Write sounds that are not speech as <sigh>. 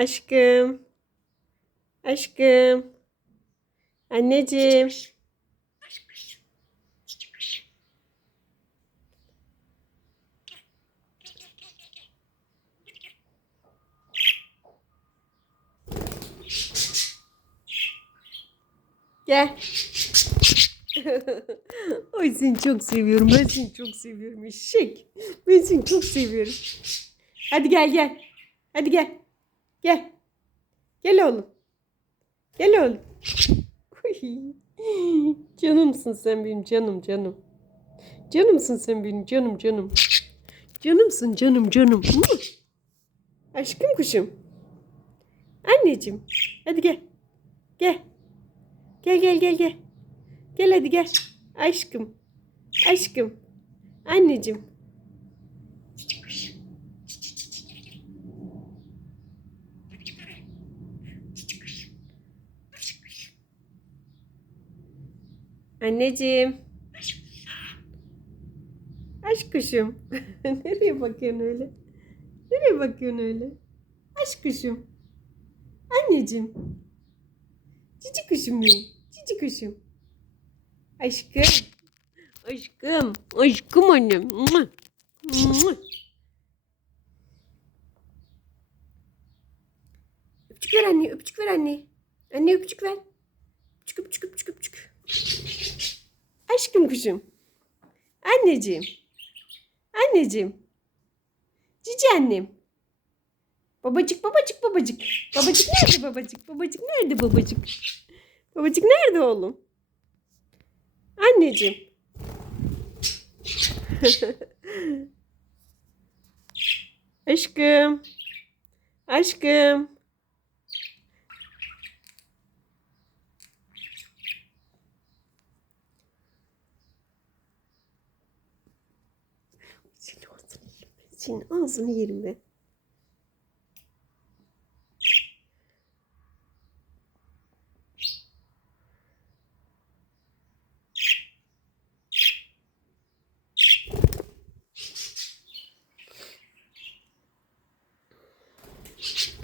Aşkım. Aşkım. Anneciğim. Gel. <laughs> Ay seni çok seviyorum. Ben seni çok seviyorum eşek. Ben seni çok seviyorum. Hadi gel gel. Hadi gel. Gel. Gel oğlum. Gel oğlum. Canımsın sen benim canım canım. Canımsın sen benim canım canım. Canımsın canım canım. Aşkım kuşum. Anneciğim. Hadi gel. Gel. Gel gel gel gel. Gel hadi gel. Aşkım. Aşkım. Anneciğim. Anneciğim. Aşk kuşum. <laughs> Nereye bakıyorsun öyle? Nereye bakıyorsun öyle? Aşk kuşum. Anneciğim. Cici kuşum benim. Cici kuşum. Aşkım. Aşkım. Aşkım annem. Öpücük ver anne. Öpücük ver anne. Anne öpücük ver. Öpücük öpücük öpücük öpücük. Aşkım kuşum. Anneciğim. Anneciğim. Cici annem. Babacık babacık babacık. Babacık nerede babacık? Babacık nerede babacık? Babacık nerede oğlum? Anneciğim. <laughs> Aşkım. Aşkım. için ağzını yerim ben. you